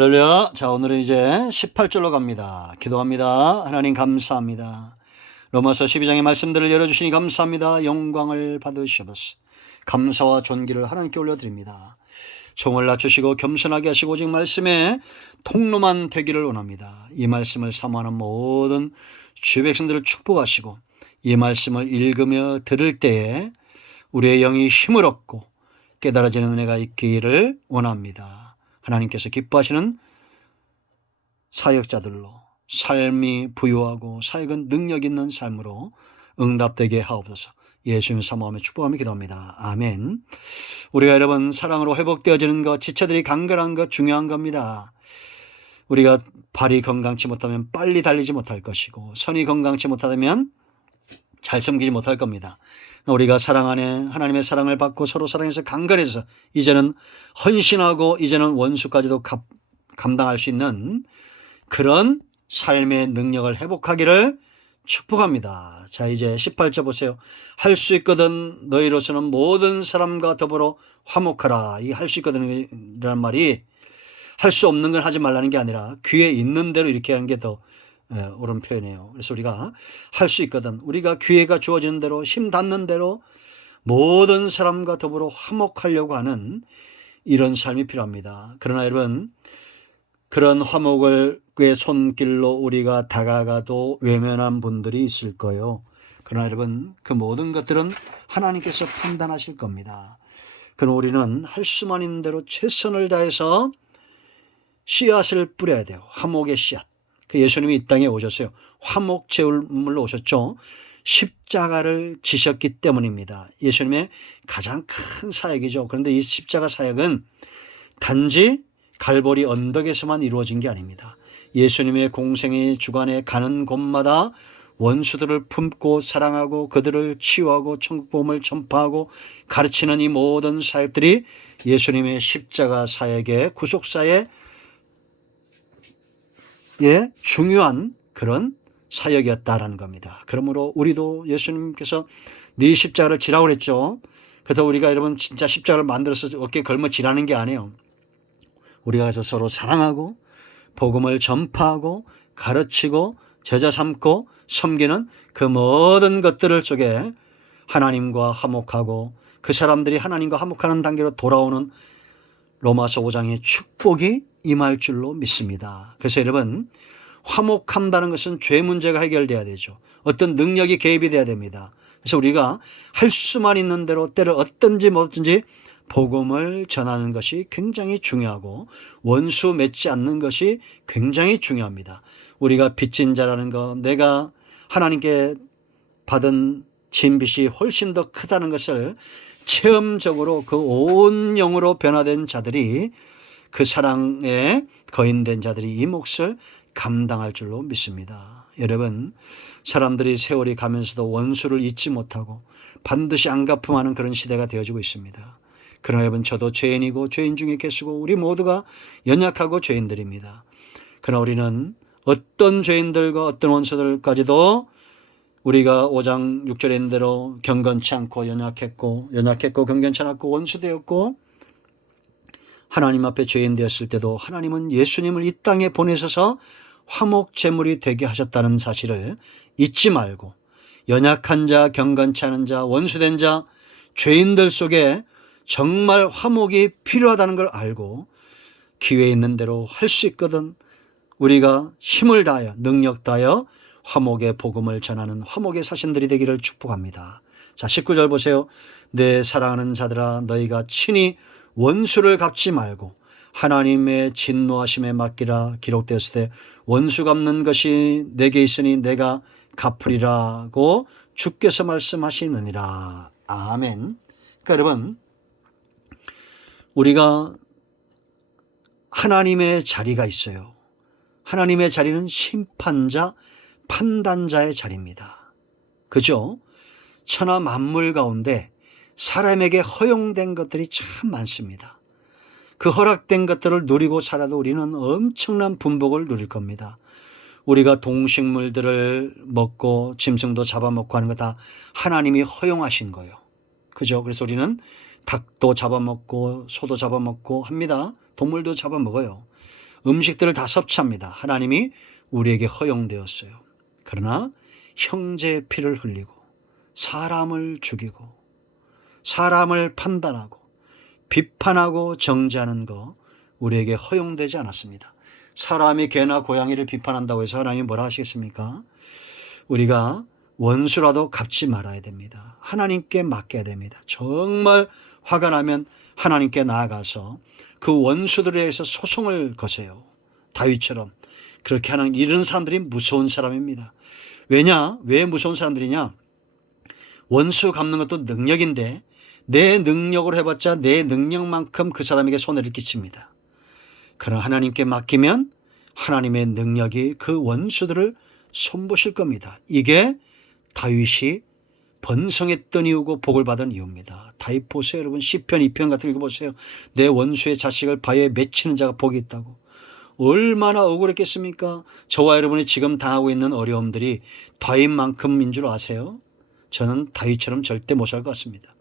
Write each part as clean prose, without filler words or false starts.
할렐루야. 자, 오늘은 이제 18절로 갑니다. 기도합니다. 하나님 감사합니다. 로마서 12장의 말씀들을 열어주시니 감사합니다. 영광을 받으시옵소서. 감사와 존귀를 하나님께 올려드립니다. 종을 낮추시고 겸손하게 하시고 오직 말씀의 통로만 되기를 원합니다. 이 말씀을 사모하는 모든 주 백성들을 축복하시고 이 말씀을 읽으며 들을 때에 우리의 영이 힘을 얻고 깨달아지는 은혜가 있기를 원합니다. 하나님께서 기뻐하시는 사역자들로 삶이 부유하고 사역은 능력 있는 삶으로 응답되게 하옵소서. 예수님 사모하며 축복하며 기도합니다. 아멘. 우리가 여러분 사랑으로 회복되어지는 것, 지체들이 강건한 것 중요한 겁니다. 우리가 발이 건강치 못하면 빨리 달리지 못할 것이고 손이 건강치 못하다면 잘 섬기지 못할 겁니다. 우리가 사랑 안에 하나님의 사랑을 받고 서로 사랑해서 강건해서 이제는 헌신하고 이제는 원수까지도 감당할 수 있는 그런 삶의 능력을 회복하기를 축복합니다. 자, 이제 18절 보세요. 할 수 있거든 너희로서는 모든 사람과 더불어 화목하라. 이 할 수 있거든 이라는 말이 할 수 없는 건 하지 말라는 게 아니라 귀에 있는 대로 이렇게 하는 게 더 옳은 표현이에요. 그래서 우리가 할 수 있거든 우리가 기회가 주어지는 대로 힘 닿는 대로 모든 사람과 더불어 화목하려고 하는 이런 삶이 필요합니다. 그러나 여러분 그런 화목의 손길로 우리가 다가가도 외면한 분들이 있을 거예요. 그러나 여러분 그 모든 것들은 하나님께서 판단하실 겁니다. 그럼 우리는 할 수만 있는 대로 최선을 다해서 씨앗을 뿌려야 돼요. 화목의 씨앗. 그 예수님이 이 땅에 오셨어요. 화목 제물로 오셨죠. 십자가를 지셨기 때문입니다. 예수님의 가장 큰 사역이죠. 그런데 이 십자가 사역은 단지 갈보리 언덕에서만 이루어진 게 아닙니다. 예수님의 공생의 주관에 가는 곳마다 원수들을 품고 사랑하고 그들을 치유하고 천국 복음을 전파하고 가르치는 이 모든 사역들이 예수님의 십자가 사역의 구속사의 중요한 그런 사역이었다라는 겁니다. 그러므로 우리도 예수님께서 네 십자가를 지라고 그랬죠. 그래서 우리가 여러분 진짜 십자가를 만들어서 어깨에 걸며 지라는 게 아니에요. 우리가 가서 서로 사랑하고 복음을 전파하고 가르치고 제자 삼고 섬기는 그 모든 것들을 속에 하나님과 화목하고 그 사람들이 하나님과 화목하는 단계로 돌아오는 로마서 5장의 축복이 임할 줄로 믿습니다. 그래서 여러분 화목한다는 것은 죄 문제가 해결돼야 되죠. 어떤 능력이 개입이 돼야 됩니다. 그래서 우리가 할 수만 있는 대로 때를 어떤지 뭐든지 복음을 전하는 것이 굉장히 중요하고 원수 맺지 않는 것이 굉장히 중요합니다. 우리가 빚진 자라는 것, 내가 하나님께 받은 진빚이 훨씬 더 크다는 것을 체험적으로 그 온 영으로 변화된 자들이 그 사랑에 거인된 자들이 이 몫을 감당할 줄로 믿습니다. 여러분 사람들이 세월이 가면서도 원수를 잊지 못하고 반드시 안갚음하는 그런 시대가 되어지고 있습니다. 그러나 여러분 저도 죄인이고 죄인 중에 계시고 우리 모두가 연약하고 죄인들입니다. 그러나 우리는 어떤 죄인들과 어떤 원수들까지도 우리가 5장 6절에 있는 대로 경건치 않고 연약했고 경건치 않았고 원수되었고 하나님 앞에 죄인 되었을 때도 하나님은 예수님을 이 땅에 보내셔서 화목 제물이 되게 하셨다는 사실을 잊지 말고 연약한 자, 경건치 않은 자, 원수된 자, 죄인들 속에 정말 화목이 필요하다는 걸 알고 기회 있는 대로 할 수 있거든 우리가 힘을 다하여 능력 다하여 화목의 복음을 전하는 화목의 사신들이 되기를 축복합니다. 자 19절 보세요. 내 사랑하는 자들아 너희가 친히 원수를 갚지 말고 하나님의 진노하심에 맡기라. 기록되었을 때 원수 갚는 것이 내게 있으니 내가 갚으리라고 주께서 말씀하시느니라. 아멘. 그러니까 여러분 우리가 하나님의 자리가 있어요. 하나님의 자리는 심판자, 판단자의 자리입니다. 그죠? 천하 만물 가운데 사람에게 허용된 것들이 참 많습니다. 그 허락된 것들을 누리고 살아도 우리는 엄청난 분복을 누릴 겁니다. 우리가 동식물들을 먹고 짐승도 잡아먹고 하는 거 다 하나님이 허용하신 거예요. 그죠? 그래서 우리는 닭도 잡아먹고 소도 잡아먹고 합니다. 동물도 잡아먹어요. 음식들을 다 섭취합니다. 하나님이 우리에게 허용되었어요. 그러나 형제의 피를 흘리고 사람을 죽이고 사람을 판단하고 비판하고 정죄하는 거 우리에게 허용되지 않았습니다. 사람이 개나 고양이를 비판한다고 해서 하나님이 뭐라 하시겠습니까? 우리가 원수라도 갚지 말아야 됩니다. 하나님께 맡겨야 됩니다. 정말 화가 나면 하나님께 나아가서 그 원수들에 의해서 소송을 거세요. 다윗처럼. 그렇게 하는 이런 사람들이 무서운 사람입니다. 왜 무서운 사람들이냐? 원수 갚는 것도 능력인데 내 능력으로 해봤자 내 능력만큼 그 사람에게 손해를 끼칩니다. 그러나 하나님께 맡기면 하나님의 능력이 그 원수들을 손보실 겁니다. 이게 다윗이 번성했던 이유고 복을 받은 이유입니다. 다윗 보세요, 여러분. 시편 2편 같은 거 읽어보세요. 내 원수의 자식을 바위에 맺히는 자가 복이 있다고. 얼마나 억울했겠습니까? 저와 여러분이 지금 당하고 있는 어려움들이 다윗만큼인 줄 아세요? 저는 다윗처럼 절대 못 살 것 같습니다.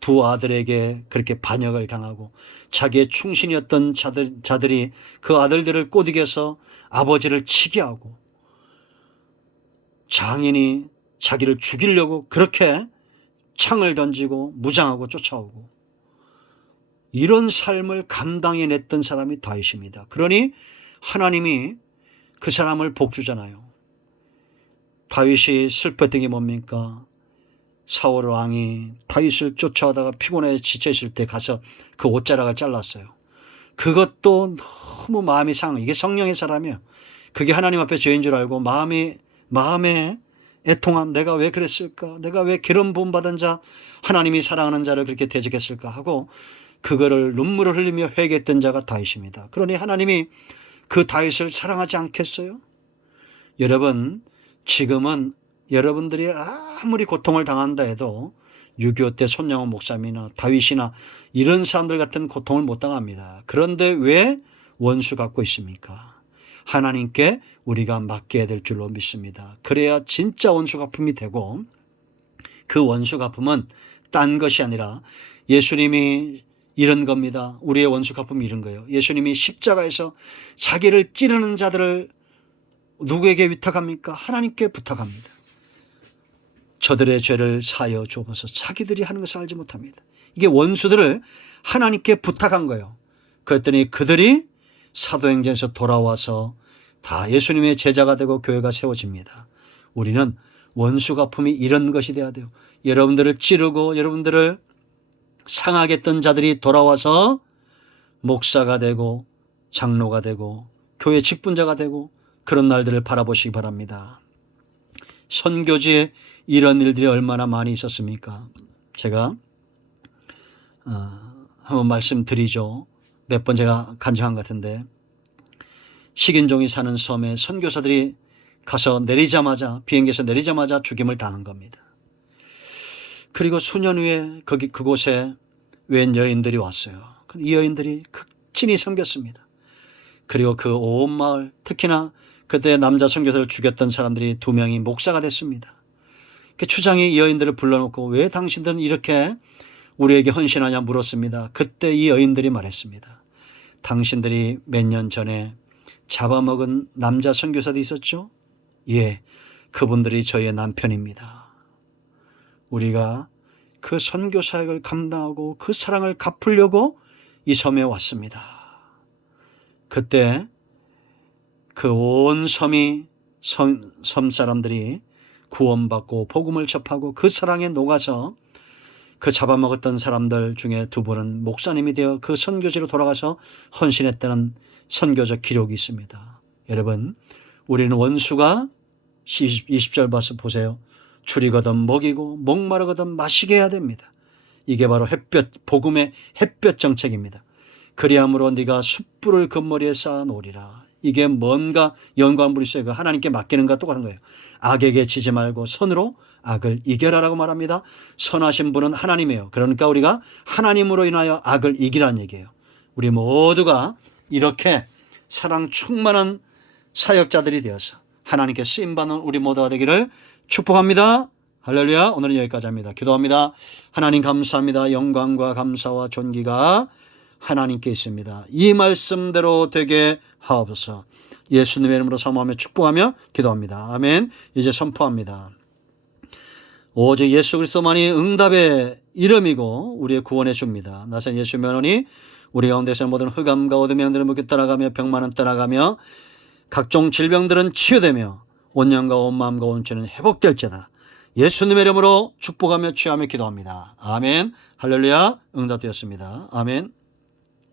두 아들에게 그렇게 반역을 당하고 자기의 충신이었던 자들이 그 아들들을 꼬드겨서 아버지를 치게 하고 장인이 자기를 죽이려고 그렇게 창을 던지고 무장하고 쫓아오고 이런 삶을 감당해냈던 사람이 다윗입니다. 그러니 하나님이 그 사람을 복주잖아요. 다윗이 슬펐던 게 뭡니까? 사울 왕이 다윗을 쫓아오다가 피곤해 지쳐있을 때 가서 그 옷자락을 잘랐어요. 그것도 너무 마음이 상해. 이게 성령의 사람이에요. 그게 하나님 앞에 죄인 줄 알고 마음에 애통함, 내가 왜 그랬을까? 내가 왜 그런 부름 받은 자, 하나님이 사랑하는 자를 그렇게 대적했을까? 하고 그거를 눈물을 흘리며 회개했던 자가 다윗입니다. 그러니 하나님이 그 다윗을 사랑하지 않겠어요? 여러분, 지금은 여러분들이 아무리 고통을 당한다 해도 6.25 때 손양원 목사님이나 다윗이나 이런 사람들 같은 고통을 못 당합니다. 그런데 왜 원수 갖고 있습니까? 하나님께 우리가 맡겨야 될 줄로 믿습니다. 그래야 진짜 원수 갚음이 되고 그 원수 갚음은 딴 것이 아니라 예수님이 이런 겁니다. 우리의 원수 갚음이 이런 거예요. 예수님이 십자가에서 자기를 찌르는 자들을 누구에게 위탁합니까? 하나님께 부탁합니다. 저들의 죄를 사하여 주옵소서. 자기들이 하는 것을 알지 못합니다. 이게 원수들을 하나님께 부탁한 거예요. 그랬더니 그들이 사도행전에서 돌아와서 다 예수님의 제자가 되고 교회가 세워집니다. 우리는 원수 갚음이 이런 것이 돼야 돼요. 여러분들을 찌르고 여러분들을 상하게 했던 자들이 돌아와서 목사가 되고 장로가 되고 교회 직분자가 되고 그런 날들을 바라보시기 바랍니다. 선교지에 이런 일들이 얼마나 많이 있었습니까? 제가 한번 말씀드리죠. 몇 번 제가 간증한 것 같은데 식인종이 사는 섬에 선교사들이 가서 내리자마자 비행기에서 내리자마자 죽임을 당한 겁니다. 그리고 수년 후에 그곳에 웬 여인들이 왔어요. 이 여인들이 극진히 섬겼습니다. 그리고 그 온 마을, 특히나 그때 남자 선교사를 죽였던 사람들이 2명이 목사가 됐습니다. 그 추장이 이 여인들을 불러놓고 왜 당신들은 이렇게 우리에게 헌신하냐 물었습니다. 그때 이 여인들이 말했습니다. 당신들이 몇 년 전에 잡아먹은 남자 선교사도 있었죠? 예, 그분들이 저의 남편입니다. 우리가 그 선교 사역을 감당하고 그 사랑을 갚으려고 이 섬에 왔습니다. 그때 그 온 섬이 섬 사람들이 구원받고 복음을 접하고 그 사랑에 녹아서 그 잡아먹었던 사람들 중에 2분은 목사님이 되어 그 선교지로 돌아가서 헌신했다는 선교적 기록이 있습니다. 여러분, 우리는 원수가 20절 봐서 보세요. 줄이거든 먹이고 목마르거든 마시게 해야 됩니다. 이게 바로 복음의 햇볕 정책입니다. 그리함으로 네가 숯불을 그 머리에 쌓아 놓으리라. 이게 뭔가 연관을 부리세요. 하나님께 맡기는 것과 똑같은 거예요. 악에게 지지 말고 선으로 악을 이겨라라고 말합니다. 선하신 분은 하나님이에요. 그러니까 우리가 하나님으로 인하여 악을 이기라는 얘기예요. 우리 모두가 이렇게 사랑 충만한 사역자들이 되어서 하나님께 쓰임받는 우리 모두가 되기를 축복합니다. 할렐루야. 오늘은 여기까지 합니다. 기도합니다. 하나님 감사합니다. 영광과 감사와 존귀가 하나님께 있습니다. 이 말씀대로 되게 하옵소서. 예수님의 이름으로 사모하며 축복하며 기도합니다. 아멘. 이제 선포합니다. 오직 예수 그리스도만이 응답의 이름이고 우리의 구원의 주입니다. 나선 예수 면허니 우리 가운데서 모든 흑암과 어둠의 영들을 묶여 떠나가며 병만은 떠나가며 각종 질병들은 치유되며 온 영과 온 마음과 온 죄는 회복될지어다. 예수님의 이름으로 축복하며 취하며 기도합니다. 아멘. 할렐루야. 응답되었습니다. 아멘.